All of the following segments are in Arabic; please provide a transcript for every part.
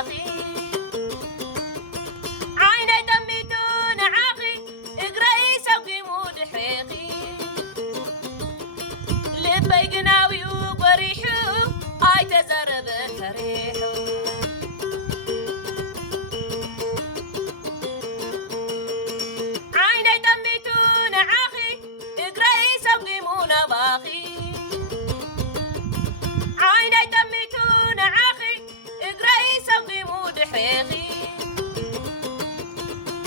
باخي عيني دميتون عاخي اقرأي سوقي مود حيقي لبي قناوي وقريحو اي تزرب فريحو عيني دميتون عاخي اقرأي سوقي مود باخي عيني دميتون عاخي اقرأي سوقي مود حيقي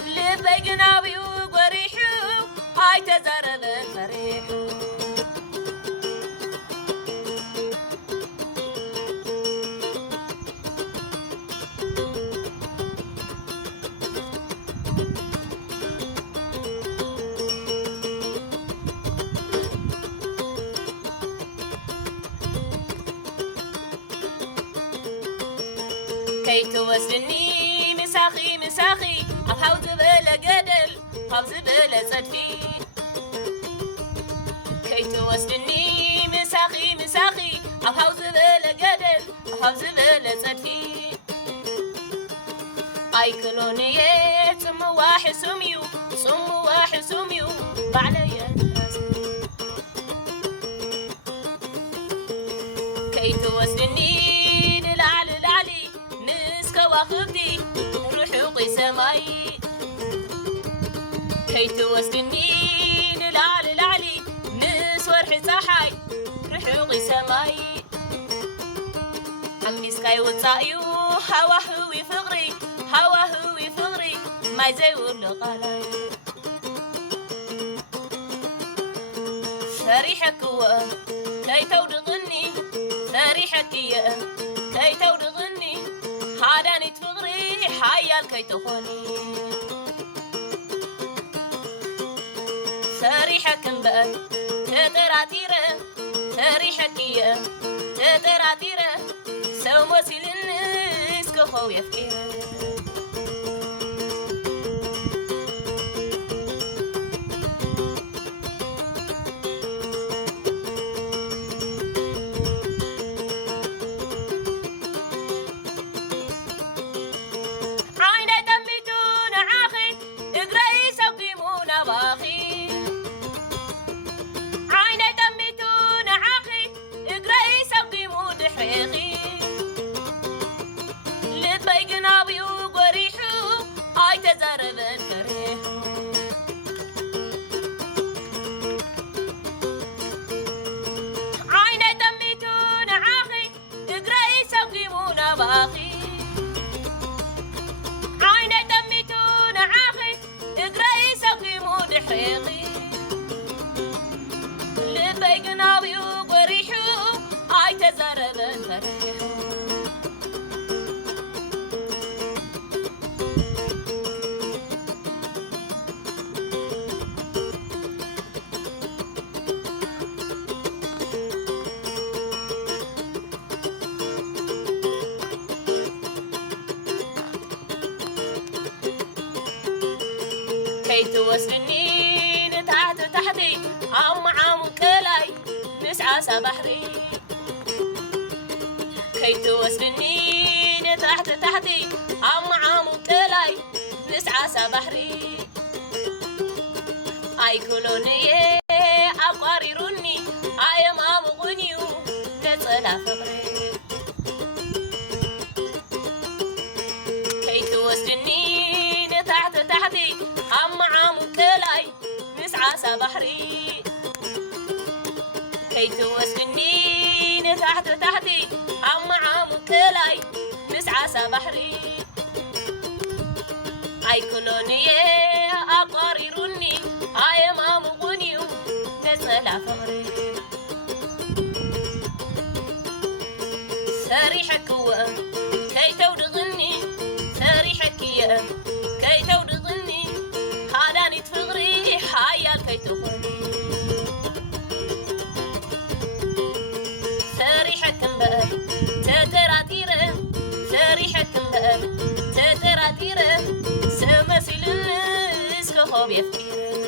لبي قناوي وقريحو اي تزرب فريحو كي توسلني مساخي مساخي أبهاو زبالة قدل هاو زبالة صدفي كي توسلني مساخي مساخي أبهاو زبالة قدل هاو زبالة صدفي أي كلونية سمو واحد سميو سمو واحد سميو بعليا كي توسلني واخدي روحي سماي كي توسدني للعلي نسور حصاحي روحي سماي عمي سكاي وصايو هوا هوي فغري ما يزول قالاي فريحك هو كي تودغني فريحك يا كي تودغني هاداني تفغري حيال كي تخوني فريحك مبال تتراتيره فريحك يا تتراتيره سو موسيل الناس كخو يفكيره كي توسلني تحتي عم كلاي نسعى سبحري كي توسلني تحتي عم كلاي نسعى سبحري اي كولوني اقاريرني اي مام غنيو نصلا فقري كي توسلني تحتي عم كلاي نسعى سبحري كي توسلني تحتي عم كلاي نسعى سبحري اي كولوني اقاريرني اي مام غنيو نصلا فقري فريحك هو كي تودغني فريحك يا كي تودغني هاداني تفغري حيال كي تخوني فريحك مبال تتراتيره فريحك مبال تتراتيره سمسيل الناس كخوب يفكيره